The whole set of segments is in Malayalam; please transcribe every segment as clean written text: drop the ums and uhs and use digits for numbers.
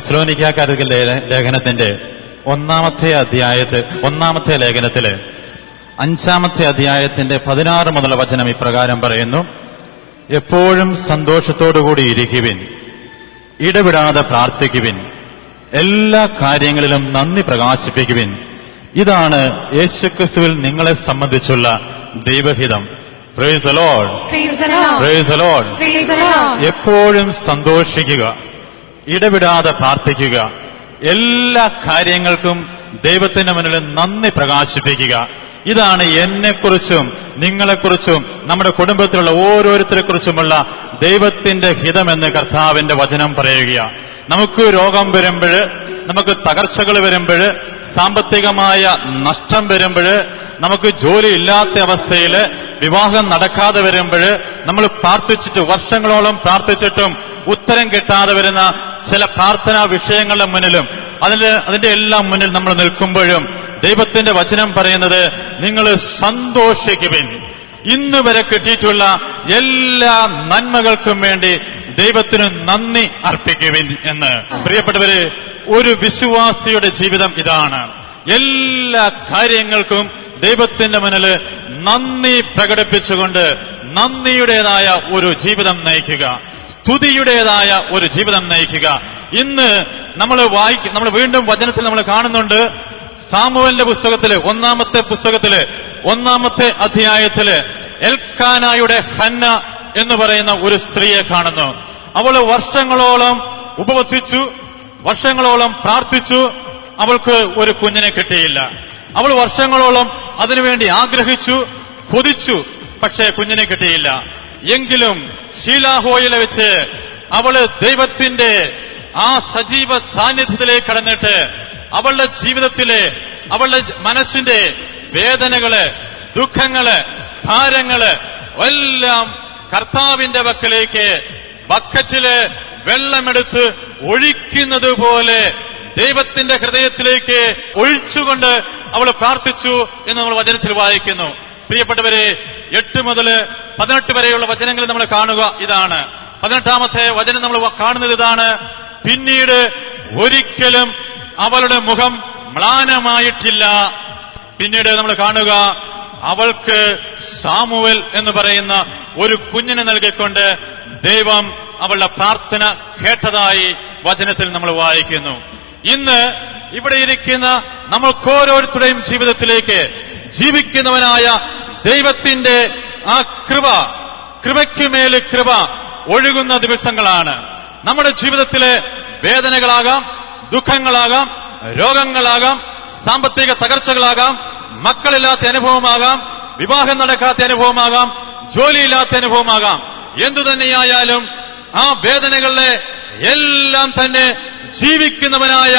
തെസ്സലോനിക്കക്കാർക്ക് ലേഖനത്തിന്റെ ഒന്നാമത്തെ ലേഖനത്തില് 5-ാമത്തെ അധ്യായത്തിന്റെ 16 മുതലുള്ള വചനം ഇപ്രകാരം പറയുന്നു: എപ്പോഴും സന്തോഷത്തോടുകൂടി ഇരിക്കുവിൻ, ഇടവിടാതെ പ്രാർത്ഥിക്കുവിൻ, എല്ലാ കാര്യങ്ങളിലും നന്ദി പ്രകാശിപ്പിക്കുവിൻ. ഇതാണ് യേശുക്രിസ്തുവിൽ നിങ്ങളെ സംബന്ധിച്ചുള്ള ദൈവഹിതം. Praise the Lord, praise the Lord. എപ്പോഴും സന്തോഷിക്കുക, ഇടവിടാതെ പ്രാർത്ഥിക്കുക, എല്ലാ കാര്യങ്ങൾക്കും ദൈവത്തിന്റെ മുന്നിൽ നന്ദി പ്രകാശിപ്പിക്കുക. ഇതാണ് എന്നെക്കുറിച്ചും നിങ്ങളെക്കുറിച്ചും നമ്മുടെ കുടുംബത്തിലുള്ള ഓരോരുത്തരെക്കുറിച്ചുമുള്ള ദൈവത്തിന്റെ ഹിതമെന്ന് കർത്താവിന്റെ വചനം പറയുക. നമുക്ക് രോഗം വരുമ്പോൾ, നമുക്ക് തകർച്ചകൾ വരുമ്പോൾ, സാമ്പത്തികമായ നഷ്ടം വരുമ്പോൾ, നമുക്ക് ജോലി ഇല്ലാത്ത അവസ്ഥയിൽ വിവാഹം നടക്കാതെ വരുമ്പോൾ, നമ്മൾ പ്രാർത്ഥിച്ചിട്ട് വർഷങ്ങളോളം പ്രാർത്ഥിച്ചിട്ടും ഉത്തരം കിട്ടാതെ വരുന്ന ചില പ്രാർത്ഥനാ വിഷയങ്ങളുടെ മുന്നിലും അതിന്റെ എല്ലാം മുന്നിൽ നമ്മൾ നിൽക്കുമ്പോഴും ദൈവത്തിന്റെ വചനം പറയുന്നത് നിങ്ങൾ സന്തോഷിക്കുവിൻ. ഇന്ന് വരെ കിട്ടിയിട്ടുള്ള എല്ലാ നന്മകൾക്കും വേണ്ടി ദൈവത്തിന് നന്ദി അർപ്പിക്കുവിൻ എന്ന്. പ്രിയപ്പെട്ടവരെ, ഒരു വിശ്വാസിയുടെ ജീവിതം ഇതാണ്. എല്ലാ കാര്യങ്ങൾക്കും ദൈവത്തിന്റെ മുന്നിൽ നന്ദി പ്രകടിപ്പിച്ചുകൊണ്ട് നന്ദിയുടേതായ ഒരു ജീവിതം നയിക്കുക, സ്തുതിയുടേതായ ഒരു ജീവിതം നയിക്കുക. ഇന്ന് നമ്മൾ വീണ്ടും വചനത്തിൽ നമ്മൾ കാണുന്നുണ്ട്. സാമുവേലിന്റെ പുസ്തകത്തില് 1-ാമത്തെ അധ്യായത്തില് എൽക്കാനായുടെ ഹന്ന എന്ന് പറയുന്ന ഒരു സ്ത്രീയെ കാണുന്നു. അവള് വർഷങ്ങളോളം ഉപവസിച്ചു, വർഷങ്ങളോളം പ്രാർത്ഥിച്ചു, അവൾക്ക് ഒരു കുഞ്ഞിനെ കിട്ടിയില്ല. അവൾ വർഷങ്ങളോളം അതിനുവേണ്ടി ആഗ്രഹിച്ചു, കൊതിച്ചു, പക്ഷേ കുഞ്ഞിനെ കിട്ടിയില്ല. എങ്കിലും ഷീലാഹോയിലെ വെച്ച് അവള് ദൈവത്തിന്റെ ആ സജീവ സാന്നിധ്യത്തിലേക്ക് കടന്നിട്ട് അവളുടെ ജീവിതത്തിലെ, അവളുടെ മനസ്സിന്റെ വേദനകള്, ദുഃഖങ്ങള്, ഭാരങ്ങള് എല്ലാം കർത്താവിന്റെ പക്കലേക്ക് ബക്കറ്റില് വെള്ളമെടുത്ത് ഒഴിക്കുന്നത് പോലെ ദൈവത്തിന്റെ ഹൃദയത്തിലേക്ക് ഒഴിച്ചുകൊണ്ട് അവൾ പ്രാർത്ഥിച്ചു എന്ന് നമ്മൾ വചനത്തിൽ വായിക്കുന്നു. പ്രിയപ്പെട്ടവരെ, 8 മുതൽ 18 വരെയുള്ള വചനങ്ങൾ നമ്മൾ കാണുക ഇതാണ്. 18-ാമത്തെ വചനം നമ്മൾ കാണുന്നത് ഇതാണ്: പിന്നീട് ഒരിക്കലും അവളുടെ മുഖം മ്ലാനമായിട്ടില്ല. പിന്നീട് നമ്മൾ കാണുക, അവൾക്ക് സാമുവേൽ എന്ന് പറയുന്ന ഒരു കുഞ്ഞിനെ നൽകിക്കൊണ്ട് ദൈവം അവളുടെ പ്രാർത്ഥന കേട്ടതായി വചനത്തിൽ നമ്മൾ വായിക്കുന്നു. ഇന്ന് ഇവിടെ ഇരിക്കുന്ന നമ്മൾക്കോരോരുത്തരുടെയും ജീവിതത്തിലേക്ക് ജീവിക്കുന്നവനായ ദൈവത്തിന്റെ ആ കൃപയ്ക്കുമേൽ കൃപ ഒഴുകുന്ന ദിവസങ്ങളാണ്. നമ്മുടെ ജീവിതത്തിലെ വേദനകളാകാം, ദുഃഖങ്ങളാകാം, രോഗങ്ങളാകാം, സാമ്പത്തിക തകർച്ചകളാകാം, മക്കളില്ലാത്ത അനുഭവമാകാം, വിവാഹം നടക്കാത്ത അനുഭവമാകാം, ജോലിയില്ലാത്ത അനുഭവമാകാം. എന്തുതന്നെയായാലും ആ വേദനകളെ എല്ലാം തന്നെ ജീവിക്കുന്നവനായ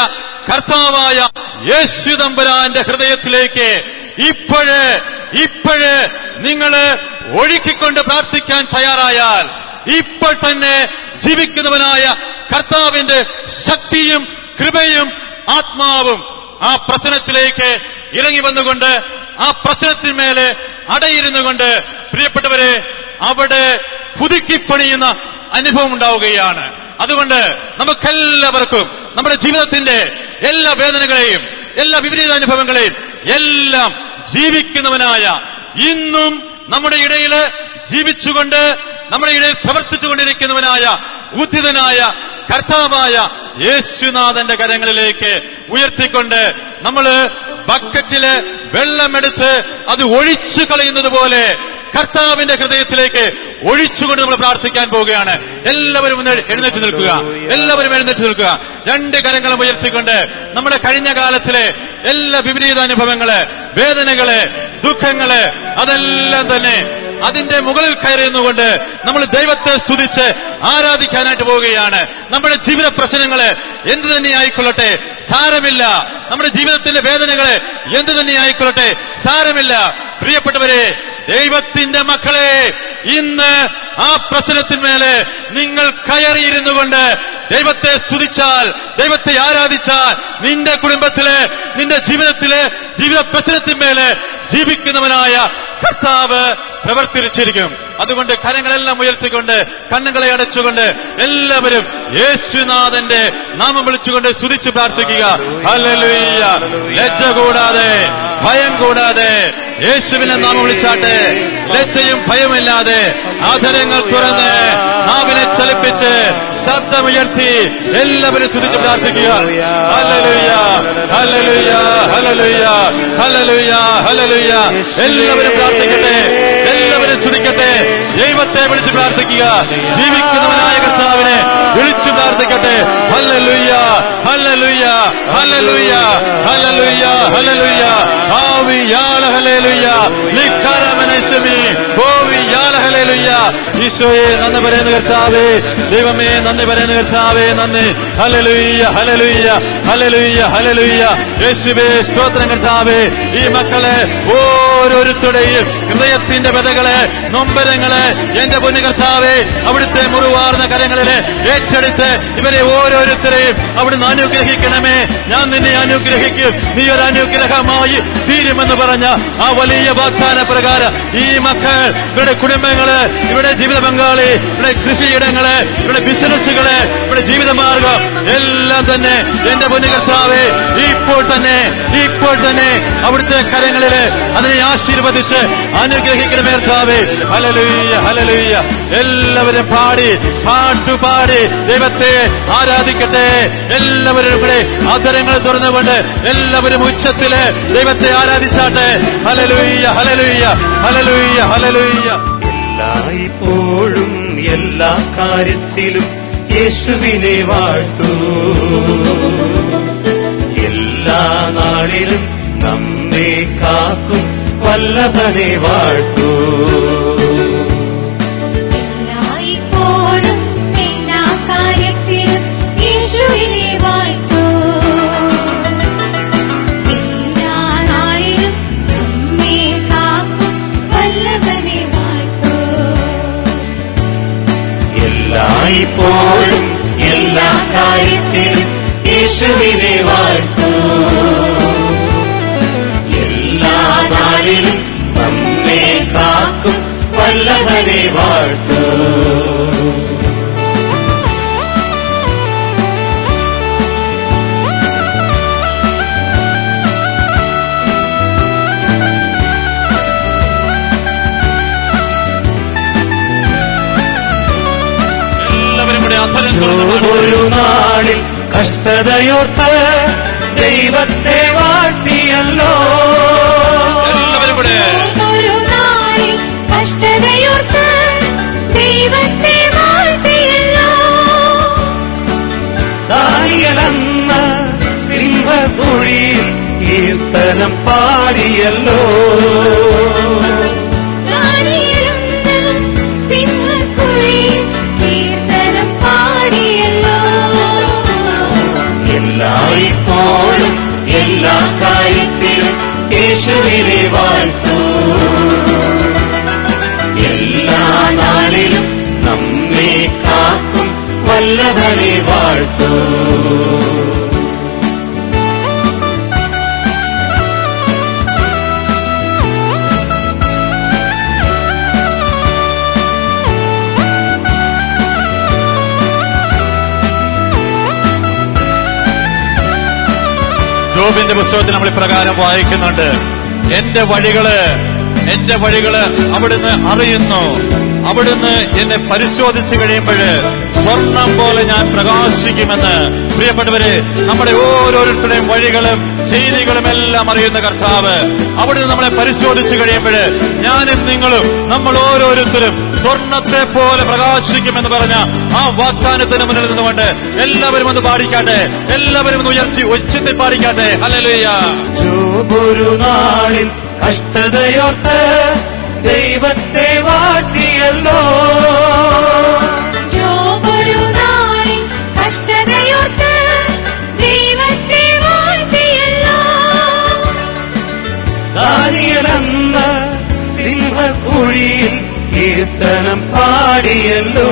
കർത്താവായ യേശു തമ്പുരാന്റെ ഹൃദയത്തിലേക്ക് ഇപ്പോഴേ നിങ്ങള് ഒഴുക്കിക്കൊണ്ട് പ്രാർത്ഥിക്കാൻ തയ്യാറായാൽ, ഇപ്പോൾ തന്നെ ജീവിക്കുന്നവനായ കർത്താവിന്റെ ശക്തിയും കൃപയും ആത്മാവും ആ പ്രശ്നത്തിലേക്ക് ഇറങ്ങി വന്നുകൊണ്ട് ആ പ്രശ്നത്തിന്മേലെ അടയിരുന്നുകൊണ്ട് പ്രിയപ്പെട്ടവരെ അവിടെ പുതുക്കിപ്പണിയുന്ന അനുഭവം ഉണ്ടാവുകയാണ്. അതുകൊണ്ട് നമുക്കെല്ലാവർക്കും നമ്മുടെ ജീവിതത്തിന്റെ എല്ലാ വേദനകളെയും, എല്ലാ വിപരീത അനുഭവങ്ങളെയും എല്ലാം ജീവിക്കുന്നവനായ, ഇന്നും നമ്മുടെ ഇടയിൽ ജീവിച്ചുകൊണ്ട് നമ്മുടെ ഇടയിൽ പ്രവർത്തിച്ചുകൊണ്ടിരിക്കുന്നവനായ ഉദ്ധിതനായ കർത്താവായ യേശുനാഥന്റെ കരങ്ങളിലേക്ക് ഉയർത്തിക്കൊണ്ട് നമ്മള് ബക്കറ്റില് വെള്ളമെടുത്ത് അത് ഒഴിച്ചു കളയുന്നത് പോലെ കർത്താവിന്റെ ഹൃദയത്തിലേക്ക് ഒഴിച്ചുകൊണ്ട് നമ്മൾ പ്രാർത്ഥിക്കാൻ പോവുകയാണ്. എല്ലാവരും എഴുന്നേറ്റ് നിൽക്കുക, എല്ലാവരും എഴുന്നേറ്റ് നിൽക്കുക. 2 കരങ്ങളും ഉയർത്തിക്കൊണ്ട് നമ്മുടെ കഴിഞ്ഞ കാലത്തിലെ എല്ലാ വിപരീത അനുഭവങ്ങള്, വേദനകള്, ദുഃഖങ്ങള് അതെല്ലാം തന്നെ അതിന്റെ മുകളിൽ കയറിയുന്നുകൊണ്ട് നമ്മൾ ദൈവത്തെ സ്തുതിച്ച് ആരാധിക്കാനായിട്ട് പോവുകയാണ്. നമ്മുടെ ജീവിത പ്രശ്നങ്ങള് എന്തു തന്നെയായിക്കൊള്ളട്ടെ സാരമില്ല, നമ്മുടെ ജീവിതത്തിന്റെ വേദനകള് എന്തു തന്നെയായിക്കൊള്ളട്ടെ സാരമില്ല. പ്രിയപ്പെട്ടവരെ, ദൈവത്തിന്റെ മക്കളെ, ഇന്ന് ആ പ്രശ്നത്തിന്മേലെ നിങ്ങൾ കയറിയിരുന്നു കൊണ്ട് ദൈവത്തെ സ്തുതിച്ചാൽ, ദൈവത്തെ ആരാധിച്ചാൽ, നിന്റെ കുടുംബത്തിലെ, നിന്റെ ജീവിതത്തിലെ ജീവിത പ്രശ്നത്തിന്മേലെ ജീവിക്കുന്നവനായ കർത്താവ് പ്രവർത്തിച്ചിരിക്കും. അതുകൊണ്ട് കരങ്ങളെല്ലാം ഉയർത്തിക്കൊണ്ട് കണ്ണുകളെ അടച്ചുകൊണ്ട് എല്ലാവരും യേശുനാഥന്റെ നാമം വിളിച്ചുകൊണ്ട് സ്തുതിച്ച് പ്രാർത്ഥിക്കുക. ഹല്ലേലൂയ. ലജ്ജ കൂടാതെ, ഭയം കൂടാതെ യേശുവിനെ നാമം വിളിച്ചാട്ടെ. ലജ്ജയും ഭയമില്ലാതെ ആധരങ്ങൾ തുറന്ന് നാവിനെ ചലിപ്പിച്ച് ശബ്ദമുയർത്തി എല്ലാവരും സ്തുതിച്ച് പ്രാർത്ഥിക്കുക. ഹല്ലേലൂയ, ഹല്ലേലൂയ, ഹല്ലേലൂയ, ഹല്ലേലൂയ, ഹല്ലേലൂയ. എല്ലാവരും പ്രാർത്ഥിക്കട്ടെ, എല്ലാവരും സ്തുതിക്കട്ടെ, ദൈവത്തെ വിളിച്ച് പ്രാർത്ഥിക്കുക. ജീവിക്കുന്നവനായ കർത്താവിനെ വിളിച്ചു പ്രാർത്ഥിക്കട്ടെ. ഹല്ലേലൂയ, ഹല്ലേലൂയ, ഹല്ലേലൂയ, ഹല്ലേലൂയ, ഹല്ലേലൂയ. ആവിയാൽ ഹല്ലേലൂയ. ലിഖാരമനശമി ഓവിയാൽ ഹല്ലേലൂയ. ഈശോയെ നന്ദി പറയുന്ന കർത്താവേ, ദൈവമേ നന്ദി പറയുന്ന കർത്താവേ, നന്ദി. ഹല്ലേലൂയ, ഹല്ലേലൂയ, ഹല്ലേലൂയ, ഹല്ലേലൂയ. യേശുവേ സ്തോത്രം കർത്താവേ. ഈ മക്കളെ ഓരോരുത്തരുടെയും ഹൃദയത്തിന്റെ വ്യതകളെ, നൊമ്പരങ്ങളെ എന്റെ പൊന്നു കർത്താവേ അവിടുത്തെ മുറിവാർന്ന കരങ്ങളിലെ ഏറ്റെടുത്ത് ഇവരെ ഓരോരുത്തരെയും അവിടുന്ന് അനുഗ്രഹിക്കണമേ. ഞാൻ നിന്നെ അനുഗ്രഹിക്കും, നീ ഒരു അനുഗ്രഹമായി തീരുമെന്ന് പറഞ്ഞ ആ വലിയ വാഗ്ദാന പ്രകാരം ഈ മക്കൾ, ഇവരുടെ കുടുംബങ്ങള്, ഇവിടെ ജീവിത പങ്കാളി, ഇവിടെ കൃഷിയിടങ്ങള്, ഇവിടെ ബിസിനസ്സുകള്, ഇവിടെ ജീവിതമാർഗം എല്ലാം തന്നെ എന്റെ പൊന്നു കർത്താവേ ഇപ്പോൾ തന്നെ അവിടുത്തെ കരങ്ങളില് അതിനെ ആശീർവദിച്ച് അനുഗ്രഹിക്കണമേ കർത്താവേ. Hallelujah, hallelujah. എല്ലാവരും പാട്ടുപാടി ദൈവത്തെ ആരാധിക്കട്ടെ. എല്ലാവരും ഇവിടെ ആദരങ്ങൾ തുറന്നുകൊണ്ട് എല്ലാവരും ഉച്ചത്തില് ദൈവത്തെ ആരാധിച്ചാട്ടെ. ഹല്ലേലൂയ, ഹല്ലേലൂയ, ഹല്ലേലൂയ, ഹല്ലേലൂയ. എല്ലായ്പ്പോഴും എല്ലാ കാര്യത്തിലും യേശുവിനെ വാഴ്ത്തൂ. എല്ലാ നാളിലും നമ്മെ കാക്കും വല്ലഭനെ വാഴ്ത്തൂ. എല്ലായ്പ്പോഴും എല്ലാ കാര്യത്തിലും യേശുവിനെ വാഴ്ത്തൂ. എല്ലാ നാളിലും നമ്മെ കാക്കും വല്ലഭനെ വാഴ്ത്തൂ. എല്ലായ്പ്പോഴും എല്ലാ കാര്യത്തിലും യേശുവിനെ വാഴ്ത്തൂ. എല്ലാ നാളിലും നമ്മെ കാക്കും വല്ലഭനെ വാഴ്ത്തൂ. എല്ലാവരും ഇവിടെ അധരം തുറന്ന് ഒരു നാളിൽ കഷ്ടതയോർത്ത് ദൈവത്തെ വാഴ്ത്തിയല്ലോ. എല്ലാവരും ഇവിടെ ഒരു നാളിൽ കഷ്ടതയോർത്ത് ദൈവത്തെ വാഴ്ത്തിയല്ലോ. ദാനിയേലന്ന് സിംഹക്കുഴിയിൽ കീർത്തനം പാടിയല്ലോ. ദാനിയേലന്ന് സിംഹക്കുഴിയിൽ കീർത്തനം പാടിയല്ലോ. എല്ലായ്പ്പോഴും എല്ലാ കാര്യത്തിലും യേശുവിനെ വാഴ്ത്തൂ. എല്ലാ നാളിലും നമ്മെ കാക്കും വല്ലഭനെ വാഴ്ത്തൂ. യോബിന്റെ പുസ്തകത്തിൽ നമ്മൾ ഇപ്രകാരം വായിക്കുന്നുണ്ട്. എന്റെ വഴികള് അവിടുന്ന് അറിയുന്നു. അവിടുന്ന് എന്നെ പരിശോധിച്ചു കഴിയുമ്പോൾ സ്വർണം പോലെ ഞാൻ പ്രകാശിക്കുമെന്ന്. പ്രിയപ്പെട്ടവരെ, നമ്മുടെ ഓരോരുത്തരുടെയും വഴികളും ചെയ്തികളും എല്ലാം അറിയുന്ന കർത്താവ് അവിടുന്ന് നമ്മളെ പരിശോധിച്ചു കഴിയുമ്പോൾ ഞാനും നിങ്ങളും, നമ്മൾ ഓരോരുത്തരും സ്വർണത്തെ പോലെ പ്രകാശിക്കുമെന്ന് പറഞ്ഞ ആ വാഗ്ദാനത്തിന് മുന്നിൽ നിന്നുകൊണ്ട് എല്ലാവരും ഒന്ന് പാടിക്കാട്ടെ, എല്ലാവരും ഒന്ന് ഉച്ചത്തിൽ പാടിക്കാട്ടെ. ഹല്ലേലൂയ. ഒരു നാളിൽ കഷ്ടതയോർത്ത് ദൈവത്തെ വാഴ്ത്തിയല്ലോ. ഒരു നാളിൽ കഷ്ടതയോർത്ത് ദൈവത്തെ വാഴ്ത്തിയല്ലോ. ദാനിയേലന്ന് സിംഹക്കുഴിയിൽ കീർത്തനം പാടിയല്ലോ.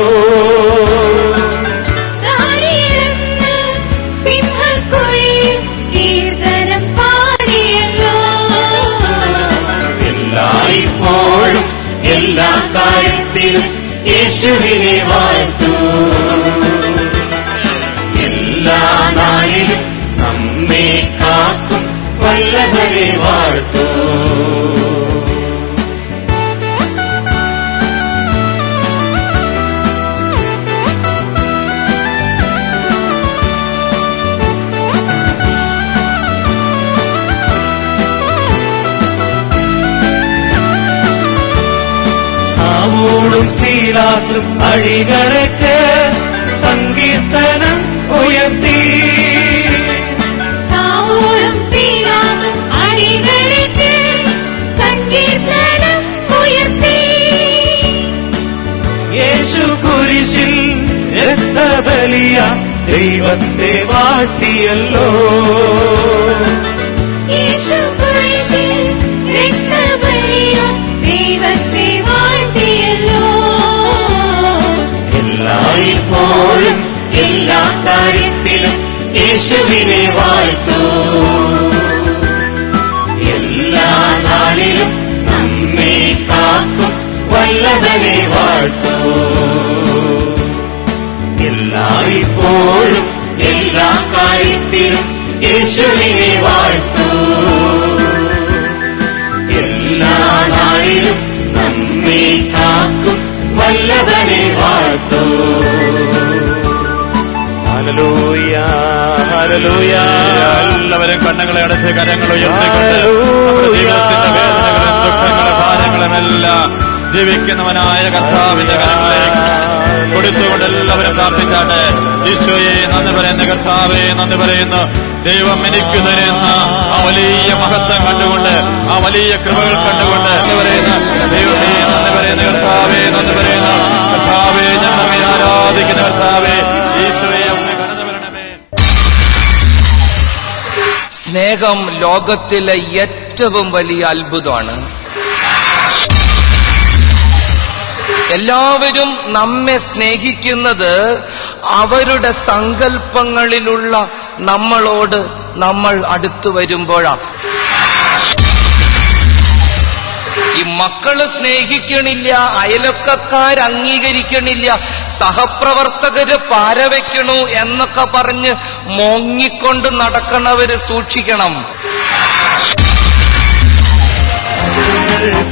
ദാനിയേലന്ന് സിംഹക്കുഴിയിൽ കീർത്തനം പാടിയല്ലോ. എല്ലായ്പ്പോഴും കാര്യത്തിലും യേശുവിനെ വാഴ്ത്തൂ. എല്ലാ നാളിലും നമ്മെ കാക്കും വല്ലഭനെ വാഴ്ത്തൂ. സാവൂളും ശീലാസും അടികളേറ്റ് സങ്കീർത്തനം ഉയർത്തി. സാവൂളും ശീലാസും അടികളേറ്റ് സങ്കീർത്തനം ഉയർത്തി. യേശു കുരിശിൽ രക്തബലിയ ദൈവത്തെ വാഴ്ത്തിയല്ലോ. യേശു കുരിശിൽ രക്തബലിയാൽ ദൈവത്തെ വാഴ്ത്തിയല്ലോ. എല്ലായ്പ്പോഴും എല്ലാ കാര്യത്തിലും യേശുവിനെ വാഴ്ത്തൂ. എല്ലാ നാളിലും നമ്മെ കാക്കും വല്ലഭനെ വാഴ്ത്തൂ. എല്ലായ്പ്പോഴും എല്ലാ കാര്യത്തിലും യേശുവിനെ വാഴ്ത്തൂ. എല്ലാ നാളിലും നമ്മെ കാക്കും വല്ലഭനെ വാഴ്ത്തൂ. Hallelujah, hallelujah. എല്ലാവരും കണ്ണുകളെ അടച്ച് കരങ്ങൾ ഉയർത്തിക്കൊണ്ട് നമ്മുടെ ജീവിതത്തിന്റെ വേദനകളും ദുഃഖങ്ങളും ഭാരങ്ങളുമെല്ലാം ജീവിക്കുന്നവനായ കർത്താവിന്റെ കരങ്ങളിലേക്ക് കൊടുത്തുകൊണ്ട് എല്ലാവരും പ്രാർത്ഥിച്ചാട്ടെ. ഈശോയെ നന്ദി പറയുന്ന കർത്താവെ നന്ദി പറയുന്നു. ദൈവം എനിക്ക് തരുന്ന ആ വലിയ മഹത്വം കണ്ടുകൊണ്ട്, ആ വലിയ കൃപകൾ കണ്ടുകൊണ്ട് നന്ദി പറയുന്ന ദൈവമേ നന്ദി പറയുന്ന കർത്താവെ നന്ദി പറയുന്ന കർത്താവെ, ഞങ്ങളെ ആരാധിക്കുന്ന കർത്താവെ, ഈശോയെ അങ്ങ് കടന്നു വരണമേ. സ്നേഹം ലോകത്തിലെ ഏറ്റവും വലിയ അത്ഭുതമാണ്. എല്ലാവരും നമ്മെ സ്നേഹിക്കുന്നത് അവരുടെ സങ്കല്പങ്ങളിലുള്ള നമ്മളോട് നമ്മൾ അടുത്തു വരുമ്പോഴാണ്. ഈ മക്കള് സ്നേഹിക്കണില്ല, അയലൊക്കക്കാർ അംഗീകരിക്കണില്ല, സഹപ്രവർത്തകര് പാരവയ്ക്കണു എന്നൊക്കെ പറഞ്ഞ് മോങ്ങിക്കൊണ്ട് നടക്കണവര് സൂക്ഷിക്കണം.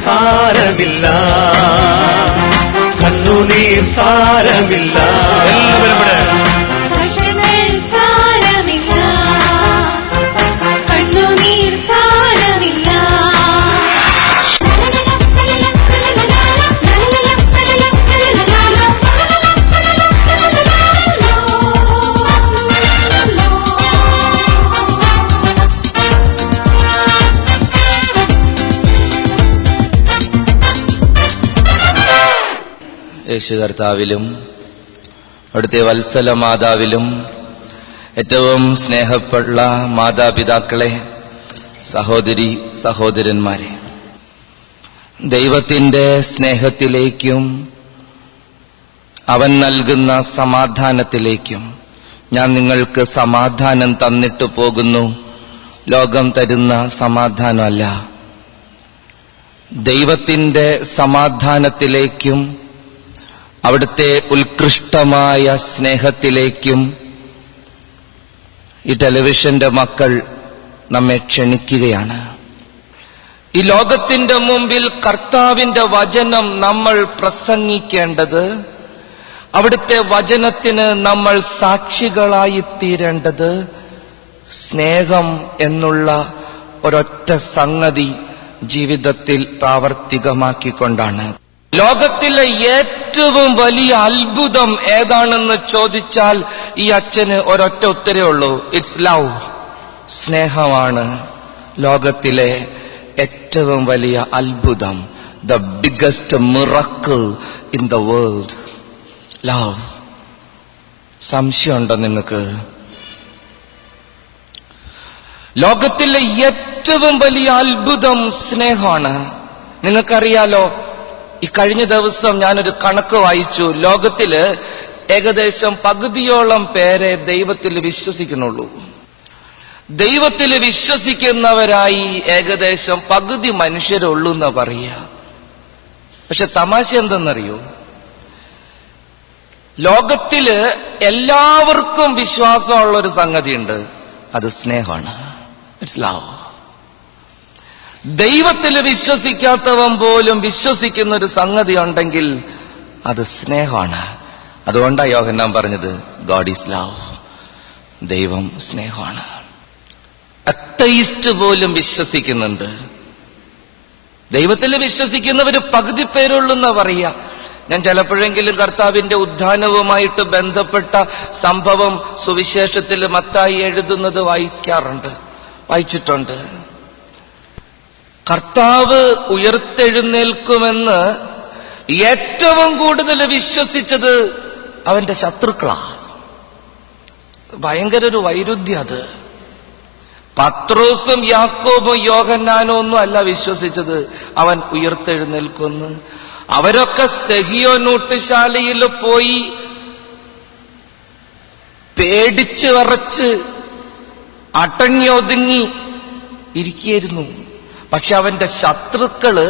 സാരമില്ല, കണ്ണുനീർ സാരമില്ല. എല്ലാവരും ഇവിടെ കഷ്ടങ്ങൾ സാരമില്ല, കണ്ണുനീർ സാരമില്ല. യേശു കർത്താവിലും അവിടുത്തെ വത്സല മാതാവിലും ഏറ്റവും സ്നേഹമുള്ള മാതാപിതാക്കളെ, സഹോദരി സഹോദരന്മാരെ, ദൈവത്തിന്റെ സ്നേഹത്തിലേക്കും അവൻ നൽകുന്ന സമാധാനത്തിലേക്കും ഞാൻ നിങ്ങൾക്ക് സമാധാനം തന്നിട്ട് പോകുന്നു, ലോകം തരുന്ന സമാധാനമല്ല. ദൈവത്തിന്റെ സമാധാനത്തിലേക്കും അവിടുത്തെ ഉത്കൃഷ്ടമായ സ്നേഹത്തിലേക്കും ഈ ടെലിവിഷന്റെ മക്കൾ നമ്മെ ക്ഷണിക്കുകയാണ്. ഈ ലോകത്തിന്റെ മുമ്പിൽ കർത്താവിന്റെ വചനം നമ്മൾ പ്രസംഗിക്കേണ്ടത്, അവിടുത്തെ വചനത്തിന് നമ്മൾ സാക്ഷികളായി തീരേണ്ടത് സ്നേഹം എന്നുള്ള ഒരൊറ്റ സംഗതി ജീവിതത്തിൽ പ്രാവർത്തികമാക്കിക്കൊണ്ടാണ്. ലോകത്തിലെ ഏറ്റവും വലിയ അത്ഭുതം ഏതാണെന്ന് ചോദിച്ചാൽ ഈ അച്ഛന് ഒരൊറ്റ ഉത്തരേ ഉള്ളൂ, ഇറ്റ്സ് ലവ്. സ്നേഹമാണ് ലോകത്തിലെ ഏറ്റവും വലിയ അത്ഭുതം. The biggest miracle in the world, love. സംശയമുണ്ടോ നിങ്ങൾക്ക്? ലോകത്തിലെ ഏറ്റവും വലിയ അത്ഭുതം സ്നേഹമാണ്. നിങ്ങൾക്കറിയാലോ, ഈ കഴിഞ്ഞ ദിവസം ഞാനൊരു കണക്ക് വായിച്ചു. ലോകത്തില് ഏകദേശം പകുതിയോളം പേരെ ദൈവത്തിൽ വിശ്വസിക്കുന്നുള്ളൂ. ദൈവത്തിൽ വിശ്വസിക്കുന്നവരായി ഏകദേശം പകുതി മനുഷ്യരുള്ളൂ എന്നാ പറയുക. പക്ഷെ തമാശ എന്തെന്നറിയോ? ലോകത്തില് എല്ലാവർക്കും വിശ്വാസമുള്ള ഒരു സംഗതിയുണ്ട്, അത് സ്നേഹമാണ്. It's love. ദൈവത്തിൽ വിശ്വസിക്കാത്തവൻ പോലും വിശ്വസിക്കുന്ന ഒരു സംഗതി ഉണ്ടെങ്കിൽ അത് സ്നേഹമാണ്. അതുകൊണ്ടാണ് യോഹന്നാൻ പറഞ്ഞത് ഗോഡ് ഈസ് ലവ്. ദൈവം സ്നേഹമാണ്. അത്തയിസ്റ്റ് പോലും വിശ്വസിക്കുന്നുണ്ട്. ദൈവത്തിൽ വിശ്വസിക്കുന്നവര് പകുതി പേരുള്ളൂന്നാ പറയുക. ഞാൻ ചിലപ്പോഴെങ്കിലും കർത്താവിന്റെ ഉത്ഥാനവുമായിട്ട് ബന്ധപ്പെട്ട സംഭവം സുവിശേഷത്തിൽ മത്തായി എഴുതുന്നത് വായിച്ചിട്ടുണ്ട്. കർത്താവ് ഉയർത്തെഴുന്നേൽക്കുമെന്ന് ഏറ്റവും കൂടുതൽ വിശ്വസിച്ചത് അവന്റെ ശത്രുക്കളാ. ഭയങ്കര ഒരു വൈരുദ്ധ്യം അത്. പത്രോസും യാക്കോബും യോഹന്നാനും ഒന്നും അല്ല വിശ്വസിച്ചത് അവൻ ഉയർത്തെഴുന്നേൽക്കുമെന്ന്. അവരൊക്കെ സെഹിയോനൂട്ടുശാലയിൽ പോയി പേടിച്ച് വിറച്ച് അടങ്ങിയൊതുങ്ങി ഇരിക്കുകയായിരുന്നു. പക്ഷെ അവന്റെ ശത്രുക്കള്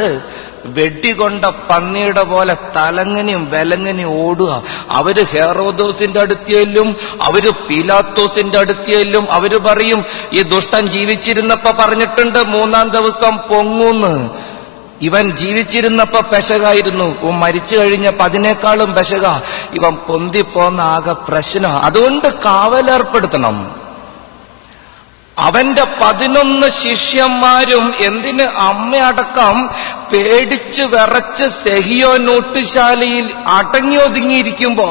വെടികൊണ്ട പന്നിയുടെ പോലെ തലങ്ങനെയും വിലങ്ങനെയും ഓടുക. അവര് ഹെറോദോസിന്റെ അടുത്തേലും അവര് പീലാത്തോസിന്റെ അടുത്തേലും അവര് പറയും, ഈ ദുഷ്ടൻ ജീവിച്ചിരുന്നപ്പോ പറഞ്ഞിട്ടുണ്ട് 3-ാം ദിവസം പൊങ്ങൂന്ന്. ഇവൻ ജീവിച്ചിരുന്നപ്പോ പെശകായിരുന്നു, മരിച്ചു കഴിഞ്ഞപ്പോ അതിനേക്കാളും പെശക. ഇവൻ പൊന്തിപ്പോന്ന ആകെ പ്രശ്നം. അതുകൊണ്ട് കാവലേർപ്പെടുത്തണം. അവന്റെ 11 ശിഷ്യന്മാരും എന്തിന് അമ്മയടക്കം പേടിച്ച് വിറച്ച് സെഹിയോനൂട്ടുശാലയിൽ അടങ്ങിയൊതുങ്ങിയിരിക്കുമ്പോ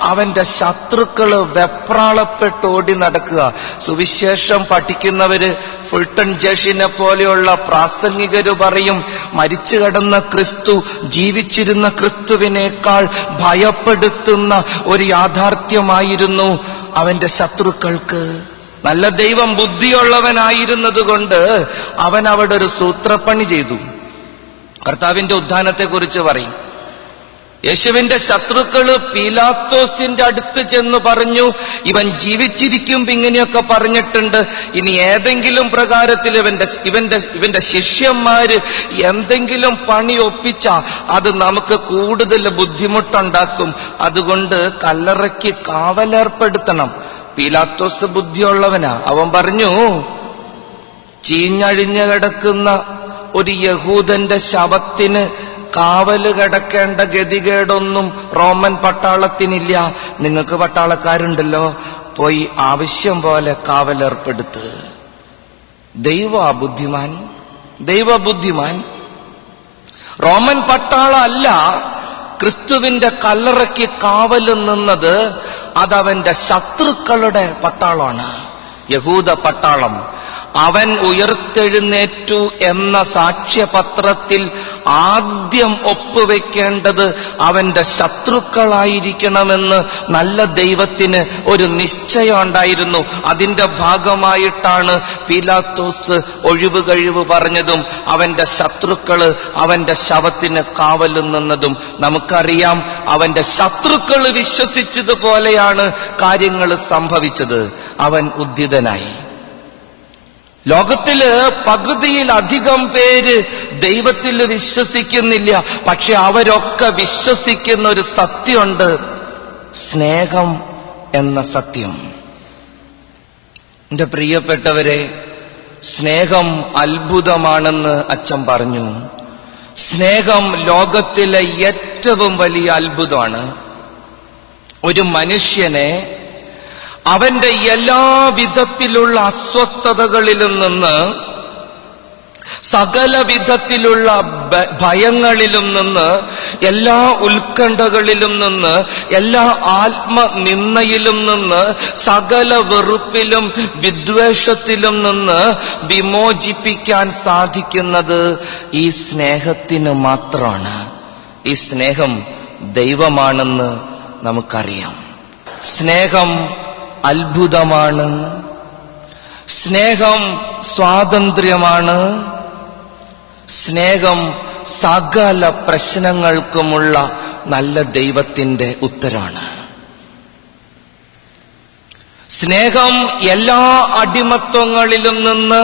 അവന്റെ ശത്രുക്കള് വെപ്രാളപ്പെട്ടോടി നടക്കുക. സുവിശേഷം പഠിക്കുന്നവര് ഫുൾട്ടൺ ജേഷിനെ പോലെയുള്ള പ്രാസംഗികര് പറയും, മരിച്ചു കിടന്ന ക്രിസ്തു ജീവിച്ചിരുന്ന ക്രിസ്തുവിനേക്കാൾ ഭയപ്പെടുത്തുന്ന ഒരു യാഥാർത്ഥ്യമായിരുന്നു അവന്റെ ശത്രുക്കൾക്ക്. നല്ല ദൈവം ബുദ്ധിയുള്ളവനായിരുന്നതുകൊണ്ട് അവൻ അവിടെ ഒരു സൂത്രപ്പണി ചെയ്തു. കർത്താവിന്റെ ഉത്ഥാനത്തെക്കുറിച്ച് പറയും, യേശുവിന്റെ ശത്രുക്കള് പീലാത്തോസിന്റെ അടുത്ത് ചെന്ന് പറഞ്ഞു, ഇവൻ ജീവിച്ചിരിക്കുമ്പോ ഇങ്ങനെയൊക്കെ പറഞ്ഞിട്ടുണ്ട്, ഇനി ഏതെങ്കിലും പ്രകാരത്തിൽ ഇവന്റെ ശിഷ്യന്മാര് എന്തെങ്കിലും പണി ഒപ്പിച്ച അത് നമുക്ക് കൂടുതൽ ബുദ്ധിമുട്ടുണ്ടാക്കും. അതുകൊണ്ട് കല്ലറയ്ക്ക് കാവലേർപ്പെടുത്തണം. പീലാത്തോസ് ബുദ്ധിയുള്ളവനാ. അവൻ പറഞ്ഞു, ചീഞ്ഞഴിഞ്ഞു കിടക്കുന്ന ഒരു യഹൂദന്റെ ശവത്തിന് കാവല് കിടക്കേണ്ട ഗതികേടൊന്നും റോമൻ പട്ടാളത്തിനില്ല. നിങ്ങൾക്ക് പട്ടാളക്കാരുണ്ടല്ലോ, പോയി ആവശ്യം പോലെ കാവലേർപ്പെടുത്ത്. ദൈവബുദ്ധിമാൻ. റോമൻ പട്ടാളം അല്ല ക്രിസ്തുവിന്റെ കല്ലറയ്ക്ക് കാവല് നിന്നത്, അതവന്റെ ശത്രുക്കളുടെ പട്ടാളമാണ്, യഹൂദ പട്ടാളം. അവൻ ഉയർത്തെഴുന്നേറ്റു എന്ന സാക്ഷ്യപത്രത്തിൽ ആദ്യം ഒപ്പുവെക്കേണ്ടത് അവന്റെ ശത്രുക്കളായിരിക്കണമെന്ന് നല്ല ദൈവത്തിന് ഒരു നിശ്ചയം ഉണ്ടായിരുന്നു. അതിന്റെ ഭാഗമായിട്ടാണ് പീലാത്തോസ് ഒഴിവ് കഴിവ് പറഞ്ഞതും അവന്റെ ശത്രുക്കള് അവന്റെ ശവത്തിന് കാവലും നിന്നതും. നമുക്കറിയാം, അവന്റെ ശത്രുക്കള് വിശ്വസിച്ചതുപോലെയാണ് കാര്യങ്ങൾ സംഭവിച്ചത്. അവൻ ഉദ്ധിതനായി. ലോകത്തില് പകുതിയിലധികം പേര് ദൈവത്തിൽ വിശ്വസിക്കുന്നില്ല. പക്ഷെ അവരൊക്കെ വിശ്വസിക്കുന്ന ഒരു സത്യമുണ്ട്, സ്നേഹം എന്ന സത്യം. എന്റെ പ്രിയപ്പെട്ടവരെ, സ്നേഹം അത്ഭുതമാണെന്ന് അച്ഛൻ പറഞ്ഞു. സ്നേഹം ലോകത്തിലെ ഏറ്റവും വലിയ അത്ഭുതമാണ്. ഒരു മനുഷ്യനെ അവന്റെ എല്ലാ വിധത്തിലുള്ള അസ്വസ്ഥതകളിലും നിന്ന്, സകല വിധത്തിലുള്ള ഭയങ്ങളിലും നിന്ന്, എല്ലാ ഉത്കണ്ഠകളിലും നിന്ന്, എല്ലാ ആത്മനിന്ദയിലും നിന്ന്, സകല വെറുപ്പിലും വിദ്വേഷത്തിലും നിന്ന് വിമോചിപ്പിക്കാൻ സാധിക്കുന്നത് ഈ സ്നേഹത്തിന് മാത്രമാണ്. ഈ സ്നേഹം ദൈവമാണെന്ന് നമുക്കറിയാം. സ്നേഹം അത്ഭുതമാണ്. സ്നേഹം സ്വാതന്ത്ര്യമാണ്. സ്നേഹം സകല പ്രശ്നങ്ങൾക്കുമുള്ള നല്ല ദൈവത്തിന്റെ ഉത്തരമാണ്. സ്നേഹം എല്ലാ അടിമത്വങ്ങളിലും നിന്ന്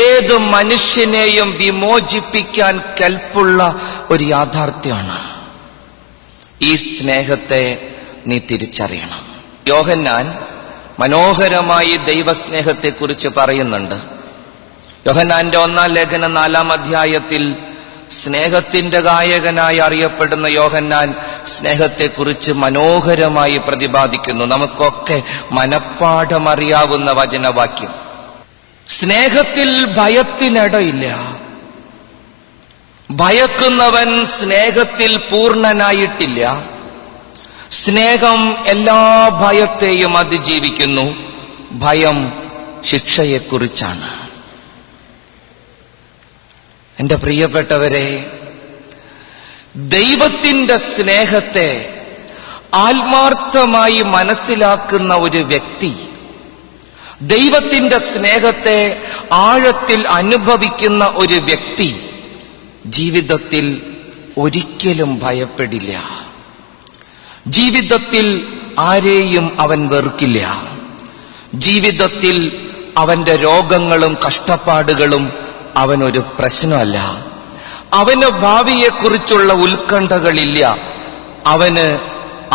ഏത് മനുഷ്യനെയും വിമോചിപ്പിക്കാൻ കെൽപ്പുള്ള ഒരു യാഥാർത്ഥ്യമാണ്. ഈ സ്നേഹത്തെ നീ തിരിച്ചറിയണം. യോഹന്നാൻ മനോഹരമായി ദൈവസ്നേഹത്തെക്കുറിച്ച് പറയുന്നുണ്ട്. യോഹന്നാന്റെ 1-ാം ലേഖനം 4-ാം അധ്യായത്തിൽ സ്നേഹത്തിന്റെ ഗായകനായി അറിയപ്പെടുന്ന യോഹന്നാൻ സ്നേഹത്തെക്കുറിച്ച് മനോഹരമായി പ്രതിപാദിക്കുന്നു. നമുക്കൊക്കെ മനഃപ്പാഠമറിയാവുന്ന വചനവാക്യം. സ്നേഹത്തിൽ ഭയത്തിനിടയില്ല. ഭയക്കുന്നവൻ സ്നേഹത്തിൽ പൂർണ്ണനായിട്ടില്ല. സ്നേഹം എല്ലാ ഭയത്തെയും അതിജീവിക്കുന്നു. ഭയം ശിക്ഷയെക്കുറിച്ചാണ്. എന്റെ പ്രിയപ്പെട്ടവരെ, ദൈവത്തിന്റെ സ്നേഹത്തെ ആത്മാർത്ഥമായി മനസ്സിലാക്കുന്ന ഒരു വ്യക്തി, ദൈവത്തിന്റെ സ്നേഹത്തെ ആഴത്തിൽ അനുഭവിക്കുന്ന ഒരു വ്യക്തി ജീവിതത്തിൽ ഒരിക്കലും ഭയപ്പെടില്ല. ജീവിതത്തിൽ ആരെയും അവൻ വെറുക്കില്ല. ജീവിതത്തിൽ അവന്റെ രോഗങ്ങളും കഷ്ടപ്പാടുകളും അവനൊരു പ്രശ്നമല്ല. അവന് ഭാവിയെക്കുറിച്ചുള്ള ഉത്കണ്ഠകളില്ല. അവന്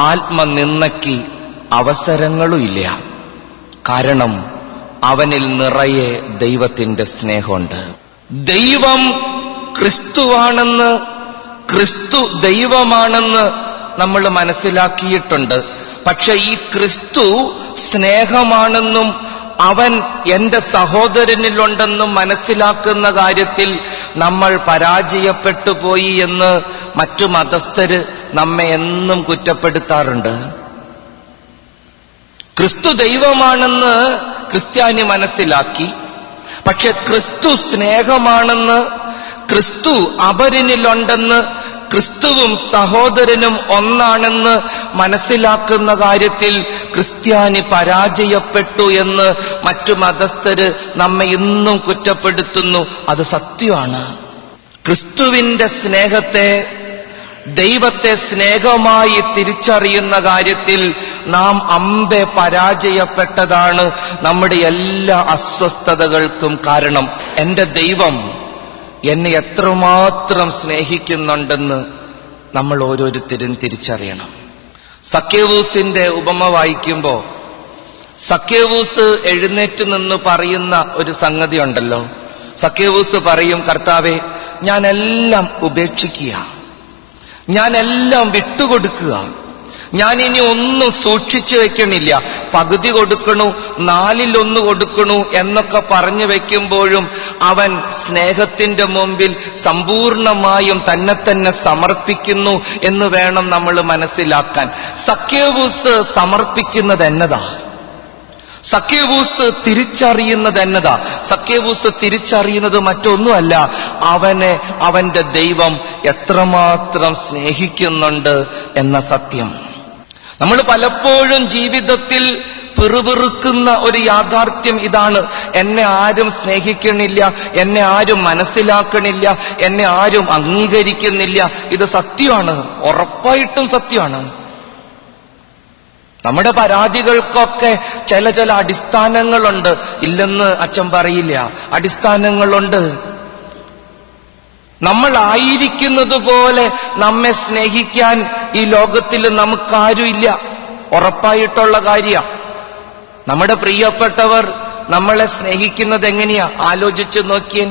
ആത്മനിന്ദയ്ക്ക് അവസരങ്ങളുമില്ല. കാരണം അവനിൽ നിറയെ ദൈവത്തിന്റെ സ്നേഹമുണ്ട്. ദൈവം ക്രിസ്തുവാണെന്ന്, ക്രിസ്തു ദൈവമാണെന്ന് നമ്മൾ മനസ്സിലാക്കിയിട്ടുണ്ട്. പക്ഷെ ഈ ക്രിസ്തു സ്നേഹമാണെന്നും അവൻ എന്റെ സഹോദരനിലുണ്ടെന്നും മനസ്സിലാക്കുന്ന കാര്യത്തിൽ നമ്മൾ പരാജയപ്പെട്ടു പോയി എന്ന് മറ്റു മതസ്ഥര് നമ്മെ എന്നും കുറ്റപ്പെടുത്താറുണ്ട്. ക്രിസ്തു ദൈവമാണെന്ന് ക്രിസ്ത്യാനി മനസ്സിലാക്കി. പക്ഷെ ക്രിസ്തു സ്നേഹമാണെന്ന്, ക്രിസ്തു അപരനിലുണ്ടെന്ന്, ക്രിസ്തുവും സഹോദരനും ഒന്നാണെന്ന് മനസ്സിലാക്കുന്ന കാര്യത്തിൽ ക്രിസ്ത്യാനി പരാജയപ്പെട്ടു എന്ന് മറ്റു മതസ്ഥര് നമ്മെ ഇന്നും കുറ്റപ്പെടുത്തുന്നു. അത് സത്യമാണ്. ക്രിസ്തുവിന്റെ സ്നേഹത്തെ, ദൈവത്തെ സ്നേഹമായി തിരിച്ചറിയുന്ന കാര്യത്തിൽ നാം അമ്പെ പരാജയപ്പെട്ടതാണ് നമ്മുടെ എല്ലാ അസ്വസ്ഥതകൾക്കും കാരണം. എന്റെ ദൈവം എന്നെ എത്രമാത്രം സ്നേഹിക്കുന്നുണ്ടെന്ന് നമ്മൾ ഓരോരുത്തരും തിരിച്ചറിയണം. സക്കേവൂസിന്റെ ഉപമ വായിക്കുമ്പോ സക്കേവൂസ് എഴുന്നേറ്റ് നിന്ന് പറയുന്ന ഒരു സംഗതി ഉണ്ടല്ലോ. സക്കേവൂസ് പറയും, കർത്താവേ, ഞാനെല്ലാം ഉപേക്ഷിക്കുക, ഞാനെല്ലാം വിട്ടുകൊടുക്കുക, ഞാൻ ഇനി ഒന്നും സൂക്ഷിച്ചു വെക്കണില്ല, പകുതി കൊടുക്കണു, 1/4 കൊടുക്കണു എന്നൊക്കെ പറഞ്ഞു വെക്കുമ്പോഴും അവൻ സ്നേഹത്തിന്റെ മുമ്പിൽ സമ്പൂർണമായും തന്നെ സമർപ്പിക്കുന്നു എന്ന് വേണം നമ്മൾ മനസ്സിലാക്കാൻ. സക്കേവൂസ് സമർപ്പിക്കുന്നത് എന്നതാ? സക്കേവൂസ് തിരിച്ചറിയുന്നത് എന്നതാ? സക്കേവൂസ് തിരിച്ചറിയുന്നത് മറ്റൊന്നുമല്ല, അവനെ അവന്റെ ദൈവം എത്രമാത്രം സ്നേഹിക്കുന്നുണ്ട് എന്ന സത്യം. നമ്മൾ പലപ്പോഴും ജീവിതത്തിൽ പിറുപിറുക്കുന്ന ഒരു യാഥാർത്ഥ്യം ഇതാണ്: എന്നെ ആരും സ്നേഹിക്കണില്ല, എന്നെ ആരും മനസ്സിലാക്കണില്ല, എന്നെ ആരും അംഗീകരിക്കുന്നില്ല. ഇത് സത്യമാണ്, ഉറപ്പായിട്ടും സത്യമാണ്. നമ്മുടെ പരാതികൾക്കൊക്കെ ചില അടിസ്ഥാനങ്ങളുണ്ട്. ഇല്ലെന്ന് അച്ഛൻ പറയില്ല, അടിസ്ഥാനങ്ങളുണ്ട്. നമ്മൾ ആയിരിക്കുന്നത് പോലെ നമ്മെ സ്നേഹിക്കാൻ ഈ ലോകത്തിൽ നമുക്കാരുമില്ല, ഉറപ്പായിട്ടുള്ള കാര്യം. നമ്മുടെ പ്രിയപ്പെട്ടവർ നമ്മളെ സ്നേഹിക്കുന്നത് എങ്ങനെയാ ആലോചിച്ചു നോക്കിയേ.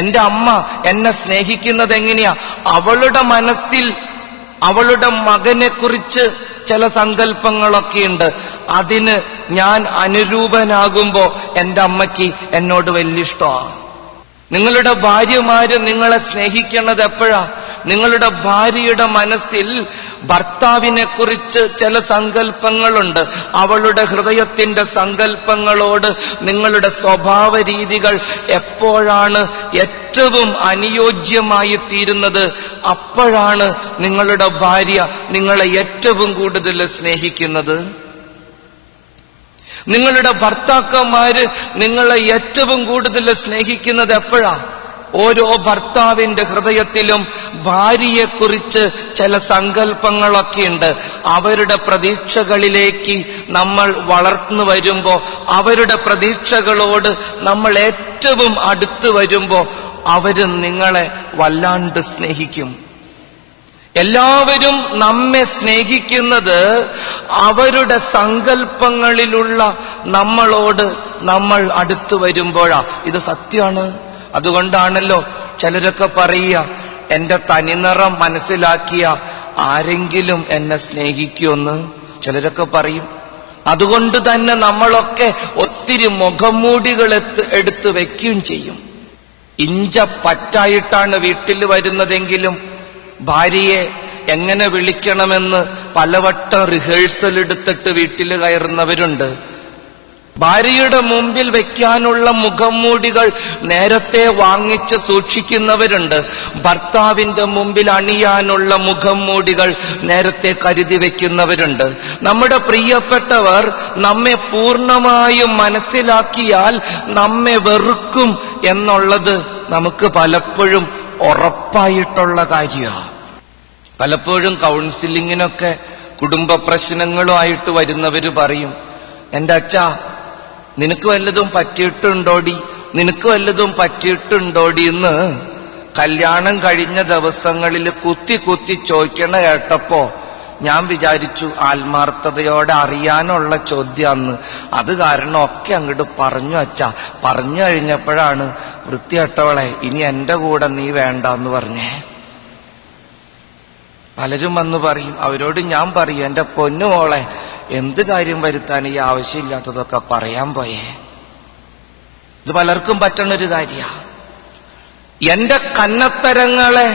എന്റെ അമ്മ എന്നെ സ്നേഹിക്കുന്നത് എങ്ങനെയാ? അവളുടെ മനസ്സിൽ അവളുടെ മകനെക്കുറിച്ച് ചില സങ്കല്പങ്ങളൊക്കെയുണ്ട്. അതിന് ഞാൻ അനുരൂപനാകുമ്പോ എന്റെ അമ്മയ്ക്ക് എന്നോട് വലിയ ഇഷ്ടമാണ്. നിങ്ങളുടെ ഭാര്യമാര് നിങ്ങളെ സ്നേഹിക്കുന്നത് എപ്പോഴാ? നിങ്ങളുടെ ഭാര്യയുടെ മനസ്സിൽ ഭർത്താവിനെ കുറിച്ച് ചില സങ്കല്പങ്ങളുണ്ട്. അവളുടെ ഹൃദയത്തിന്റെ സങ്കല്പങ്ങളോട് നിങ്ങളുടെ സ്വഭാവ രീതികൾ എപ്പോഴാണ് ഏറ്റവും അനുയോജ്യമായി തീരുന്നത്? അപ്പോഴാണ് നിങ്ങളുടെ ഭാര്യ നിങ്ങളെ ഏറ്റവും കൂടുതൽ സ്നേഹിക്കുന്നത്. നിങ്ങളുടെ ഭർത്താക്കന്മാര് നിങ്ങളെ ഏറ്റവും കൂടുതൽ സ്നേഹിക്കുന്നത് എപ്പോഴാ? ഓരോ ഭർത്താവിന്റെ ഹൃദയത്തിലും ഭാര്യയെക്കുറിച്ച് ചില സങ്കല്പങ്ങളൊക്കെയുണ്ട്. അവരുടെ പ്രതീക്ഷകളിലേക്ക് നമ്മൾ വളർന്നു വരുമ്പോ, അവരുടെ പ്രതീക്ഷകളോട് നമ്മൾ ഏറ്റവും അടുത്ത് വരുമ്പോ അവര് നിങ്ങളെ വല്ലാണ്ട് സ്നേഹിക്കും. എല്ലാവരും നമ്മെ സ്നേഹിക്കുന്നത് അവരുടെ സങ്കല്പങ്ങളിലുള്ള നമ്മളോട് നമ്മൾ അടുത്തു വരുമ്പോഴാ. ഇത് സത്യമാണ്. അതുകൊണ്ടാണല്ലോ ചിലരൊക്കെ പറയുക, എന്റെ തനിനിറം മനസ്സിലാക്കിയ ആരെങ്കിലും എന്നെ സ്നേഹിക്കുമെന്ന് ചിലരൊക്കെ പറയും. അതുകൊണ്ട് തന്നെ നമ്മളൊക്കെ ഒത്തിരി മുഖംമൂടികൾ എടുത്ത് വെക്കുകയും ചെയ്യും. ഇഞ്ച പറ്റായിട്ടാണ് വീട്ടിൽ വരുന്നതെങ്കിലും ഭാര്യയെ എങ്ങനെ വിളിക്കണമെന്ന് പലവട്ടം റിഹേഴ്സൽ എടുത്തിട്ട് വീട്ടിൽ കയറുന്നവരുണ്ട്. ഭാര്യയുടെ മുമ്പിൽ വെക്കാനുള്ള മുഖംമൂടികൾ നേരത്തെ വാങ്ങിച്ച് സൂക്ഷിക്കുന്നവരുണ്ട്. ഭർത്താവിന്റെ മുമ്പിൽ അണിയാനുള്ള മുഖംമൂടികൾ നേരത്തെ കരുതി വെക്കുന്നവരുണ്ട്. നമ്മുടെ പ്രിയപ്പെട്ടവർ നമ്മെ പൂർണ്ണമായും മനസ്സിലാക്കിയാൽ നമ്മെ വെറുക്കും എന്നുള്ളത് നമുക്ക് പലപ്പോഴും ഉറപ്പായിട്ടുള്ള കാര്യമാണ്. പലപ്പോഴും കൗൺസിലിങ്ങിനൊക്കെ കുടുംബ പ്രശ്നങ്ങളുമായിട്ട് വരുന്നവര് പറയും, എന്റെ അച്ഛാ, നിനക്ക് വല്ലതും പറ്റിയിട്ടുണ്ടോടി, നിനക്ക് വല്ലതും പറ്റിയിട്ടുണ്ടോടി എന്ന് കല്യാണം കഴിഞ്ഞ ദിവസങ്ങളിൽ കുത്തി കുത്തി ചോദിക്കണ കേട്ടപ്പോ ഞാൻ വിചാരിച്ചു ആത്മാർത്ഥതയോടെ അറിയാനുള്ള ചോദ്യാന്ന്. അത് കാരണം ഒക്കെ അങ്ങോട്ട് പറഞ്ഞു അച്ഛാ. പറഞ്ഞു കഴിഞ്ഞപ്പോഴാണ്, വൃത്തികെട്ടവളെ, ഇനി എന്റെ കൂടെ നീ വേണ്ടെന്ന് പറഞ്ഞേ. പലരും വന്ന് പറയും, അവരോട് ഞാൻ പറയും, എന്റെ പൊന്നുമോളെ, എന്ത് കാര്യം വരുത്താൻ ഈ ആവശ്യമില്ലാത്തതൊക്കെ പറയാൻ പോയേ. ഇത് പലർക്കും പറ്റണൊരു കാര്യ. എന്റെ കന്നത്തരങ്ങളെ,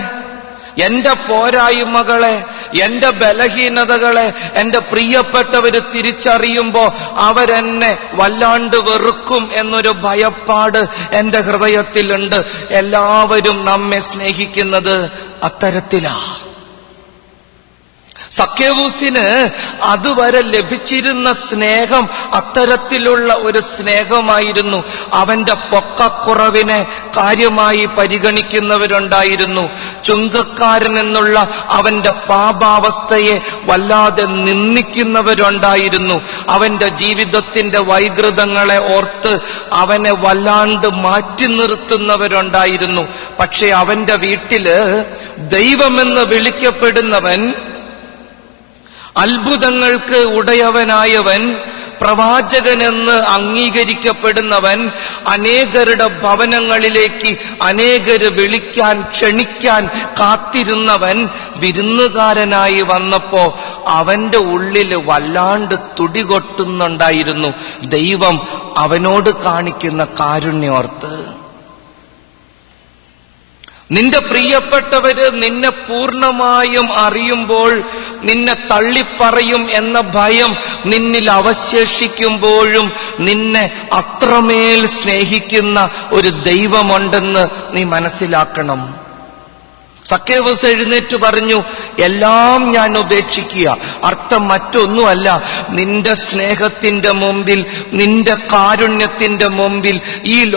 എന്റെ പോരായ്മകളെ, എന്റെ ബലഹീനതകളെ എന്റെ പ്രിയപ്പെട്ടവര് തിരിച്ചറിയുമ്പോ അവരെന്നെ വല്ലാണ്ട് വെറുക്കും എന്നൊരു ഭയപ്പാട് എന്റെ ഹൃദയത്തിലുണ്ട്. എല്ലാവരും നമ്മെ സ്നേഹിക്കുന്നത് അത്തരത്തിലാ. സക്കേവൂസിന് അതുവരെ ലഭിച്ചിരുന്ന സ്നേഹം അത്തരത്തിലുള്ള ഒരു സ്നേഹമായിരുന്നു. അവന്റെ പൊക്കക്കുറവിനെ കാര്യമായി പരിഗണിക്കുന്നവരുണ്ടായിരുന്നു. ചുങ്കക്കാരൻ എന്നുള്ള അവന്റെ പാപാവസ്ഥയെ വല്ലാതെ നിന്ദിക്കുന്നവരുണ്ടായിരുന്നു. അവന്റെ ജീവിതത്തിന്റെ വൈകൃതങ്ങളെ ഓർത്ത് അവനെ വല്ലാണ്ട് മാറ്റി നിർത്തുന്നവരുണ്ടായിരുന്നു. പക്ഷെ അവന്റെ വീട്ടില് ദൈവമെന്ന് വിളിക്കപ്പെടുന്നവൻ, അത്ഭുതങ്ങൾക്ക് ഉടയവനായവൻ, പ്രവാചകനെന്ന് അംഗീകരിക്കപ്പെടുന്നവൻ, അനേകരുടെ ഭവനങ്ങളിലേക്ക് അനേകര് വിളിക്കാൻ ക്ഷണിക്കാൻ കാത്തിരുന്നവൻ വിരുന്നുകാരനായി വന്നപ്പോ അവന്റെ ഉള്ളിൽ വല്ലാണ്ട് തുടികൊട്ടുന്നുണ്ടായിരുന്നു ദൈവം അവനോട് കാണിക്കുന്ന കാരുണ്യോർത്ത്. നിന്റെ പ്രിയപ്പെട്ടവര് നിന്നെ പൂർണ്ണമായും അറിയുമ്പോൾ നിന്നെ തള്ളിപ്പറയും എന്ന ഭയം നിന്നിൽ അവശേഷിക്കുമ്പോഴും നിന്നെ അത്രമേൽ സ്നേഹിക്കുന്ന ഒരു ദൈവമുണ്ടെന്ന് നീ മനസ്സിലാക്കണം. സക്കേവൂസ് എഴുന്നേറ്റ് പറഞ്ഞു, എല്ലാം ഞാൻ ഉപേക്ഷിക്കുക. അർത്ഥം മറ്റൊന്നുമല്ല, നിന്റെ സ്നേഹത്തിന്റെ മുമ്പിൽ, നിന്റെ കാരുണ്യത്തിന്റെ മുമ്പിൽ ഈ